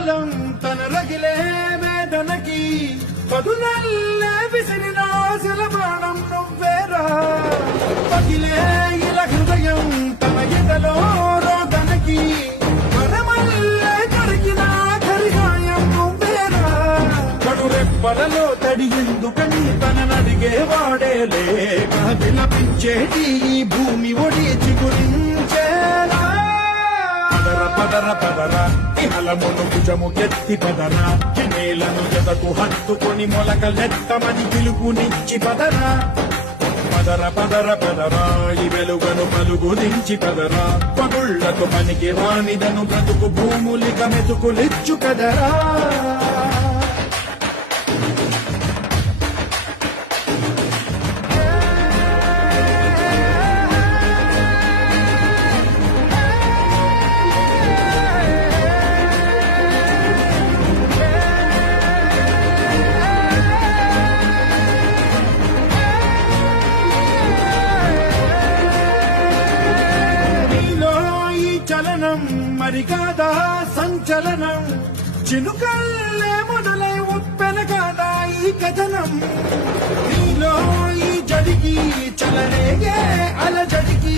తన రగిలే వేదనకి పదునల్లే విసిరిన ఆశల బాణం నువ్వేరా పగిలే ఇలా హృదయం తన ఎదలో రోదనకి మరమల్లే కరిగిన కరిగాయం నువ్వేరా కడురెప్పలలో తడి ఎందుకని తననడిగేవాడే లేక విలపించేటి ఈ భూమి ఒడి చిగురించేలా పదర పదర ఇహలమును భుజము ఎత్తి పదర నేలను ఎదకు హత్తుకొని మొలకలెత్తమని పిలుపునిచ్చి పదరా పదర పదర పదరా ఈ వెలుగను పలుగురించి పదరా పగుళ్లకు పనికి రానిదను బ్రతుకు భూములిక మెతుకులిచ్చు కదరా చలనం మరి కాదా సంచలనం చినుకల్లే మొదలై ఉప్పెన కాదా ఈ కథనం నీలో ఈ జడికి చలరేగే అలజడికి